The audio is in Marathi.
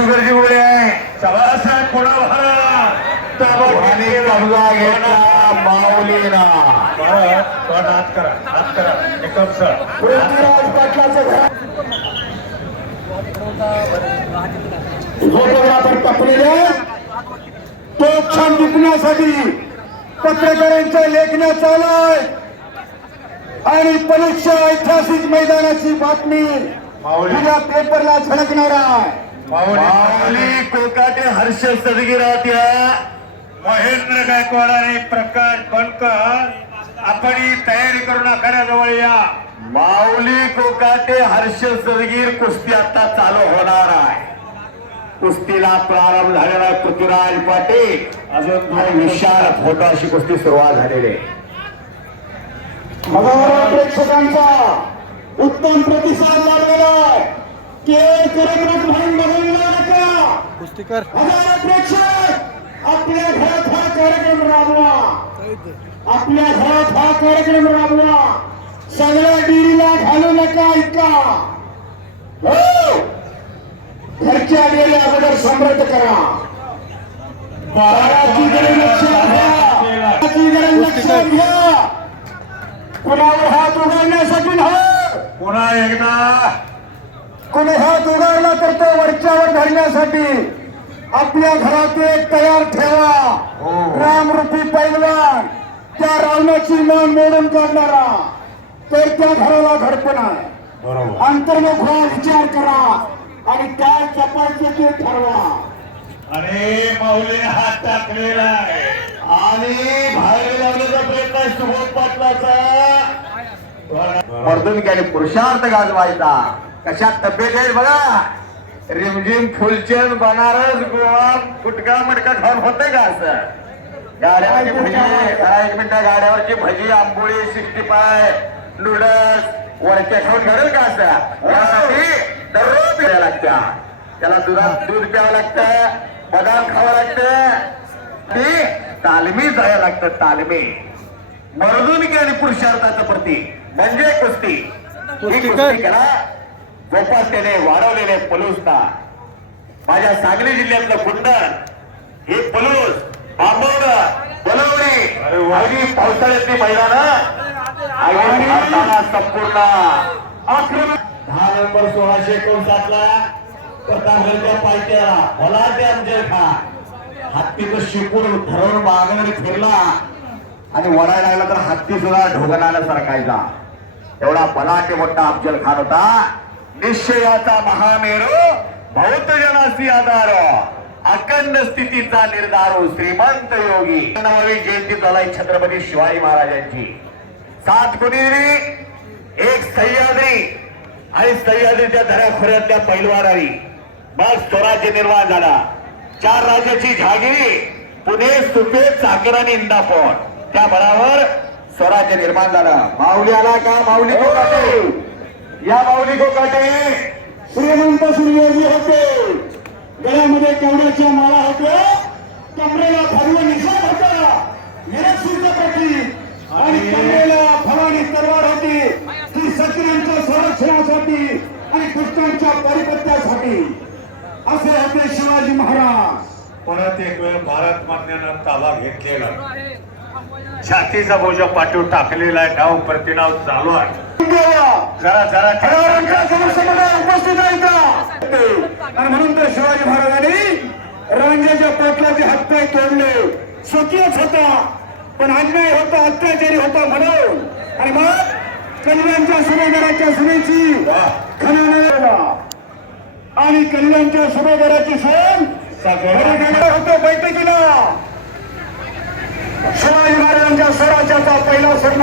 शुगरची गोळी आहे. सभासाहेब कोणा कब्जा घेतला माऊलीना. हात करा हात करा निकम सर पृथ्वीराज पाटलाचं घर फोटोग्राफर टपलेले तो क्षण टिकण्यासाठी पत्रकारांच्या लेखण्या चालू आहे आणि परीक्षा ऐतिहासिक मैदानाची बातमी. उद्या पेपरला झळकणार आहे. माऊली कोकाटे हर्ष सदगिरात्या. महेंद्र गायकवाड आणि प्रकाश बनकर आपण ही तयारी करून आखाड्याजवळ या. माऊली कोकाटे हर्ष सरगीर कुस्ती आता चालू होणार आहे. कुस्तीला प्रारंभ झालेला पृथ्वीराज पाटील. अजून आणि विशाल फोटो अशी कुस्ती सुरुवात झालेली आहे. प्रेक्षकांचा उत्तम प्रतिसाद लाभलेला आहे. केळ नका कुस्तीकर आपल्या घरात हा कार्यक्रम राबवा. आपल्या घरात हा कार्यक्रम राबवा. सगळ्या डिरीला घालू नका ऐका हो! घरच्या डेरी अगोदर समृद्ध करा. बाळाचीकडे लक्षात घ्या. लक्षात घ्या. कुणावर हात उघडण्यासाठी नाही पुन्हा एकदा. कोणी हात उघडला तर तो वरच्यावर धरण्यासाठी आपल्या घरात एक तयार ठेवा. रामरूपी पैलवान त्या रावणाची मान मोडून काढणारा तर त्या घराला घडपण आहे. अंतर्मुख विचार करा आणि काय जपायचे ते ठरवा. आणि माऊली हात टाकलेला आहे. आणि बाहेर लावण्याचा प्रयत्न सुबोध पाटलाचा. मर्दून पुरुषार्थ गाजवायचा. कशात तब्येत आहे बघा? रिमझिम फुलचंद बनारस गोवा गुटखा मटका खाऊन होते का असं? गाड्यावरची भजी एक मिनिट गाड्यावरची भजी आंबोळी सिक्स्टी पाय नूडल्स वळके खाऊन घडेल का असं? यासाठी दररोज प्यायला लागत्या. त्याला दुधात दूध प्यावं लागतं बदाम खावं लागतं. ते तालमी जायला लागतं तालमी. मर्दुनिकी आणि पुरुषार्थाचं प्रतीक. म्हणजे कुस्ती. ही कुस्ती कुस्ती कर. जोपासलेले वाढवलेले पलूसना माझ्या सांगली जिल्ह्यातलं कुंडण हे पलूस बांबवणं वा. अगदी पावसाळ्यातली मैदानं संपूर्ण दहा नंबर सोळाशे एकोणसाठला प्रतापगडच्या पायथ्याला मला ते आमचे खा. हत्तीचं शिपूर धरून मागणी फिरला. आणि वडायला लागला तर हत्ती सुद्धा ढोगणाला सरकायचा एवढा बलाटे मोठा अफजल खान होता. निश्चयाचा महामेरू भौत जनासी आधार. अखंड स्थितीचा निर्धारो श्रीमंत योगी. नवी जयंती झालाय छत्रपती शिवाजी महाराजांची. सात कोणी एक सह्याद्री. आणि सह्याद्रीच्या दऱ्याखोऱ्यातल्या पैलवारारी मग स्वराज्य निर्माण झाला. चार राज्याची झागिरी. पुणे सुपे चाकर आणि इंदापूर. त्या बळावर स्वराज्य निर्माण झालं. माऊली आला का? माऊली कोकाटे या माऊली कोकाटे श्रीमंत सूर्योजी होते. गळ्यामध्ये केवड्याच्या माळा होत्या. कमरेला भगवा निशाण होता निरक्षीचं प्रतीक आणि कमरेला भवानी तलवार होती. ती सत्यांच्या संरक्षणासाठी आणि दुष्टांच्या परिपत्यासाठी असे होते शिवाजी महाराज. परत एक वेळ भारत मान्यानं ताबा घेतलेला. छातीचा बोजा पाठीवर टाकलेला आहे. डाव प्रतिडाव चालू आहे. जरा जरा उपस्थित आहे का आणि म्हणून तर शिवाजी महाराजांनी रांगेच्या पोटलाचे हातपाय तोडले. स्वकीयच होता पण अन्याय होता अत्याचारी होता म्हणून. आणि मग कल्याणच्या सुभेदाराच्या सुनेची खणाला आणि कल्याणच्या सुभेदाराची सोन होतो बैठकीला. शिवाजी महाराजांच्या स्वराज्याचा पहिला सण